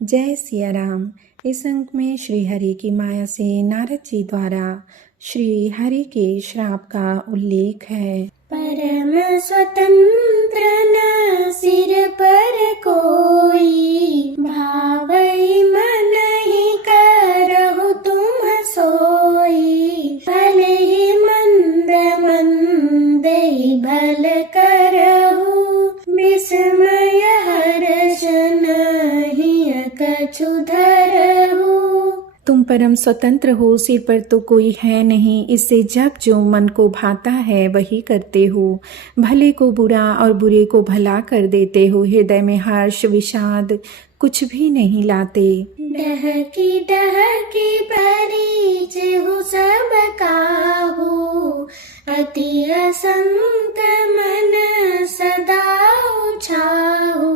जय सिया राम। इस अंक में श्री हरि की माया से नारद जी द्वारा श्री हरि के श्राप का उल्लेख है। परम स्वतंत्र न सिर पर कोई, भावई मन ही करहु तुम सोई। भले ही मंद मंदई भल करहु, विस्मय हर्ष नहीं कछु धरहु। तुम परम स्वतंत्र हो, सिर पर तो कोई है नहीं, इससे जब जो मन को भाता है वही करते हो। भले को बुरा और बुरे को भला कर देते हो, हृदय में हर्ष विषाद कुछ भी नहीं लाते। डहकी परिचय हो सब काहू, अति असंक मन सदा उछाहू।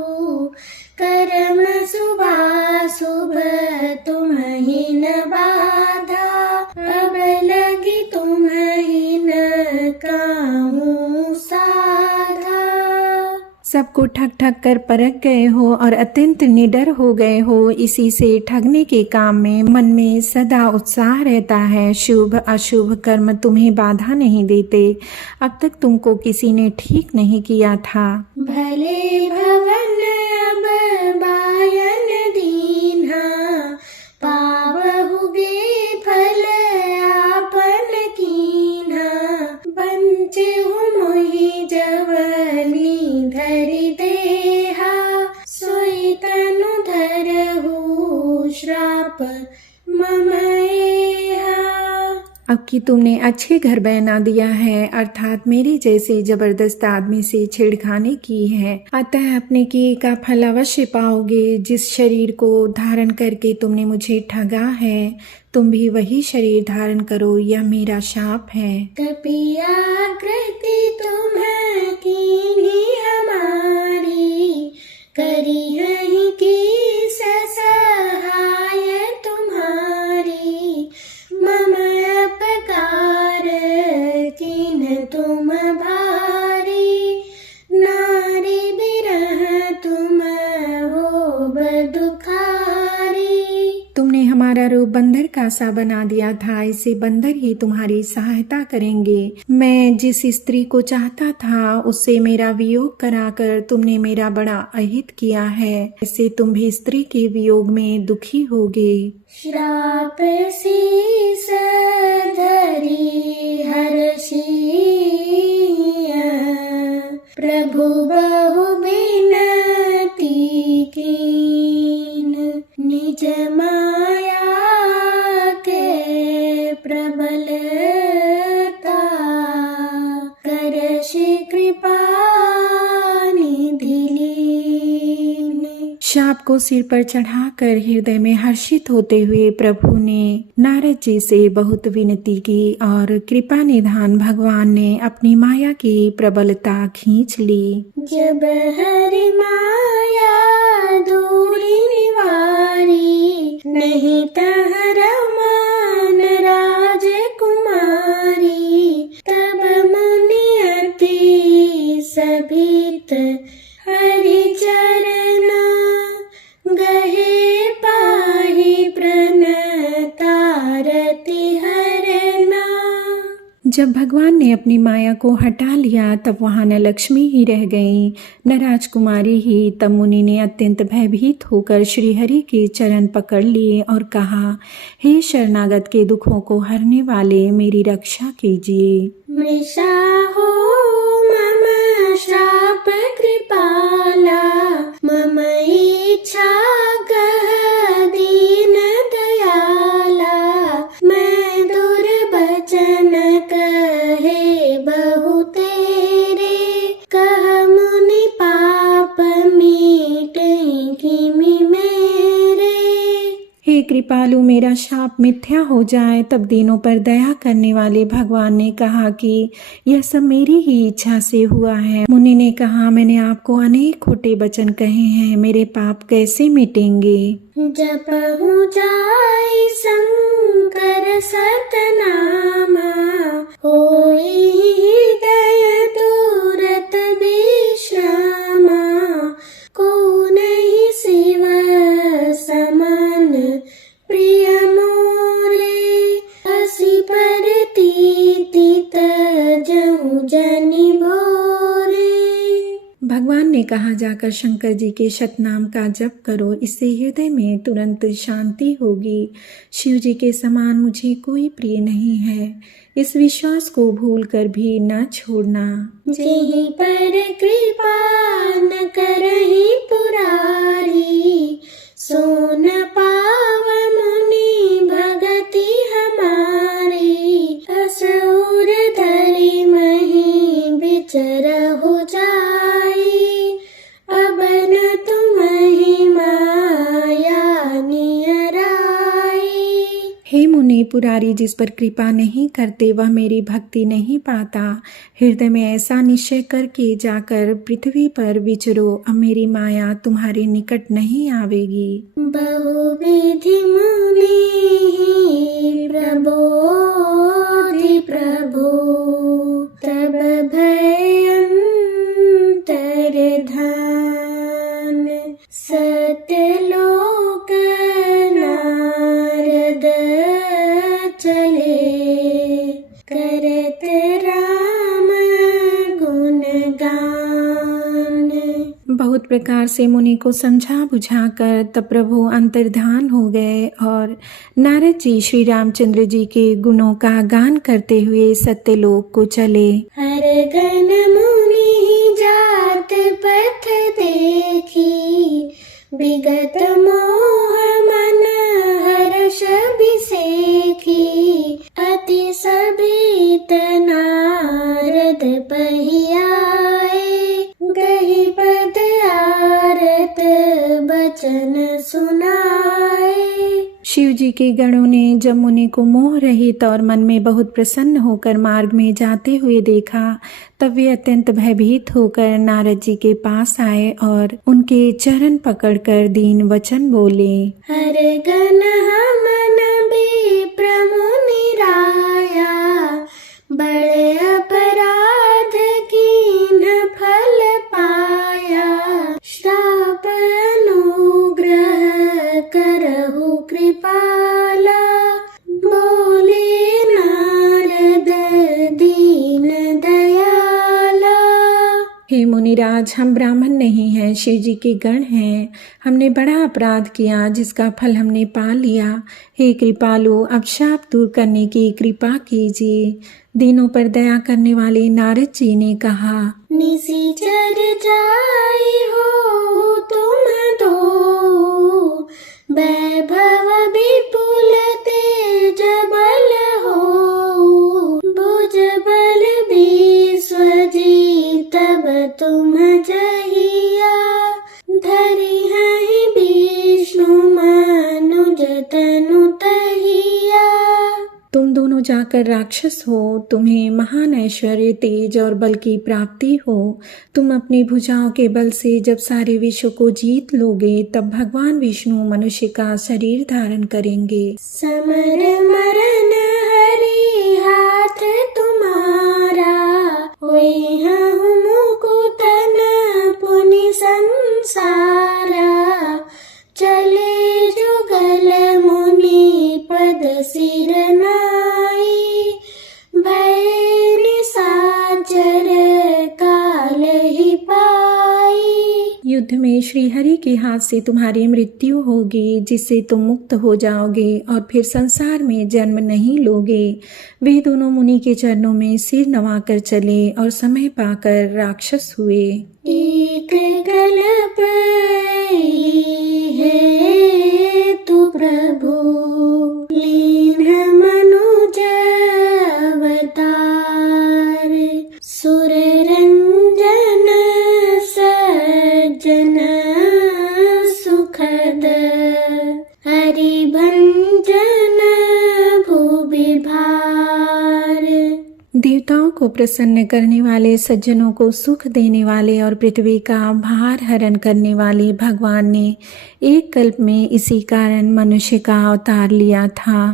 कर्म शुभाशुभ तुम ही न बाधा, अब लगी तुम ही न काहू साधा। सबको ठग ठग कर परख गए हो और अत्यंत निडर हो गए हो। इसी से ठगने के काम में मन में सदा उत्साह रहता है। शुभ अशुभ कर्म तुम्हें बाधा नहीं देते। अब तक तुमको किसी ने ठीक नहीं किया था। भले भवन अब बायन दीन्हा, पावहुगे फल आपन कीन्हा। बंचे मोहि जवनी धरि देहा, सोई तनु धरहु श्राप मम एहा। अब कि तुमने अच्छे घर बना दिया है, अर्थात मेरे जैसे जबरदस्त आदमी से छेड़खानी की है, अतः अपने किए का फल अवश्य पाओगे। जिस शरीर को धारण करके तुमने मुझे ठगा है, तुम भी वही शरीर धारण करो, यह मेरा शाप है। कपियाकृति तुम कीन्ही हमारी, करी हहीं की सहाय तुम्हारी। मम अपकार कीन तुम भारी, नारी बिरह तुम हो बदुखारी। तुमने हमारा रूप बंदर का सा बना दिया था, इससे बंदर ही तुम्हारी सहायता करेंगे। मैं जिस स्त्री को चाहता था उससे मेरा वियोग कराकर तुमने मेरा बड़ा अहित किया है, इससे तुम भी स्त्री के वियोग में दुखी होगे। श्राप शीस धरि हर्षिया, प्रभु बहु बिनती कीन। निज माया के प्रबलता, करषि कृपा निधि लीन। शाप को सिर पर चढ़ाकर हृदय में हर्षित होते हुए प्रभु ने नारद जी से बहुत विनती की और कृपा निधान भगवान ने अपनी माया की प्रबलता खींच ली। जब हरि माया दूरी निवारी, नहीं तह रमान राजकुमारी। तब मुनि अति सभित हरि चरना, गहे पाहि प्रणतारति हरना। जब भगवान ने अपनी माया को हटा लिया तब वहां न लक्ष्मी ही रह गईं न राजकुमारी ही। तब मुनि ने अत्यंत भयभीत होकर श्रीहरि के चरण पकड़ लिए और कहा, हे शरणागत के दुखों को हरने वाले, मेरी रक्षा कीजिए। मृषा हो मम श्राप कृपाला, मम इच्छा कह दीन दयाला। मैं दुर्वचन कहे बहु तेरे, कह मुनि पाप मीटे किमि मेरे। हे कृपालु, मेरा शाप मिथ्या हो जाए। तब दीनों पर दया करने वाले भगवान ने कहा कि यह सब मेरी ही इच्छा से हुआ है। मुनि ने कहा, मैंने आपको अनेक खोटे वचन कहे हैं, मेरे पाप कैसे मिटेंगे। जपहु जाई शंकर सतनामा, होई हृदय तुरत विश्रामा। को नहीं शिव कहा, जाकर शंकर जी के शतनाम का जप करो, इससे हृदय में तुरंत शांति होगी। शिव जी के समान मुझे कोई प्रिय नहीं है, इस विश्वास को भूल कर भी न छोड़ना। जेहि पर कृपा न करहि पुरारी, सो न पाव मुनि भगति हमारी। असुर धरि महि बिचरहु जाई, अब न तुम्हि माया नियराई। हे मुनि पुरारी, जिस पर कृपा नहीं करते वह मेरी भक्ति नहीं पाता। हृदय में ऐसा निश्चय करके जाकर पृथ्वी पर विचरो, अब मेरी माया तुम्हारे निकट नहीं आवेगी। बहुविधि मुनि प्रबोधि प्रभु, तब भय अंतर्धान। सत्यलोक नारद चले, करत राम गुण गान। बहुत प्रकार से मुनि को समझा बुझाकर तब प्रभु अंतर्धान हो गए और नारद जी श्री रामचंद्र जी के गुणों का गान करते हुए सत्यलोक को चले। हर गण मुनि जात पथ देखी, विगत मोह मन हर्ष बिसेखी। अति सबित नारद पहियाए, गहि पद आरत बचन सुनाए। शिव जी के गणों ने जब मुनि को मोह रहित और मन में बहुत प्रसन्न होकर मार्ग में जाते हुए देखा, तब वे अत्यंत भयभीत होकर नारद जी के पास आए और उनके चरण पकड़कर दीन वचन बोले। हर गण हमन विप्र मुनि राया, बड़े अपराध कीन्ह फल पाया। श्राप अनुग्रह करहु कृपाला, बोले नारद दीन दयाला। हे मुनिराज, हम ब्राह्मण नहीं हैं, शिव जी के गण हैं। हमने बड़ा अपराध किया जिसका फल हमने पा लिया। हे कृपालु, अब शाप दूर करने की कृपा कीजिए। दीनों पर दया करने वाले नारद जी ने कहा, निशिचर जाई हो तुम दो, वैभव विपुल तेज बल हो। भुज बल विश्वजी तब तुम जहिया, धरि हहि विष्णु मनुज तनु तहिया। तुम दोनों जाकर राक्षस हो, तुम्हें महान ऐश्वर्य, तेज और बल की प्राप्ति हो। तुम अपनी भुजाओं के बल से जब सारे विश्व को जीत लोगे, तब भगवान विष्णु मनुष्य का शरीर धारण करेंगे। समर मरण हरि हाथ तुम्हारा, होई हूँ मुकुटन पुनि संसारा। चले जुगल मुनि पद सिर नाई, भय निशाचर काल ही पाई। युद्ध में श्री हरि के हाथ से तुम्हारी मृत्यु होगी, जिससे तुम मुक्त हो जाओगे और फिर संसार में जन्म नहीं लोगे। वे दोनों मुनि के चरणों में सिर नवाकर चले और समय पाकर राक्षस हुए। एक कल्प है तू प्रभु, लीन मनुज अवतार। सुर रंजन सज्जन सुखद, हरि भंजन भूवि भार। देवताओं को प्रसन्न करने वाले, सज्जनों को सुख देने वाले और पृथ्वी का भार हरण करने वाले भगवान ने एक कल्प में इसी कारण मनुष्य का अवतार लिया था।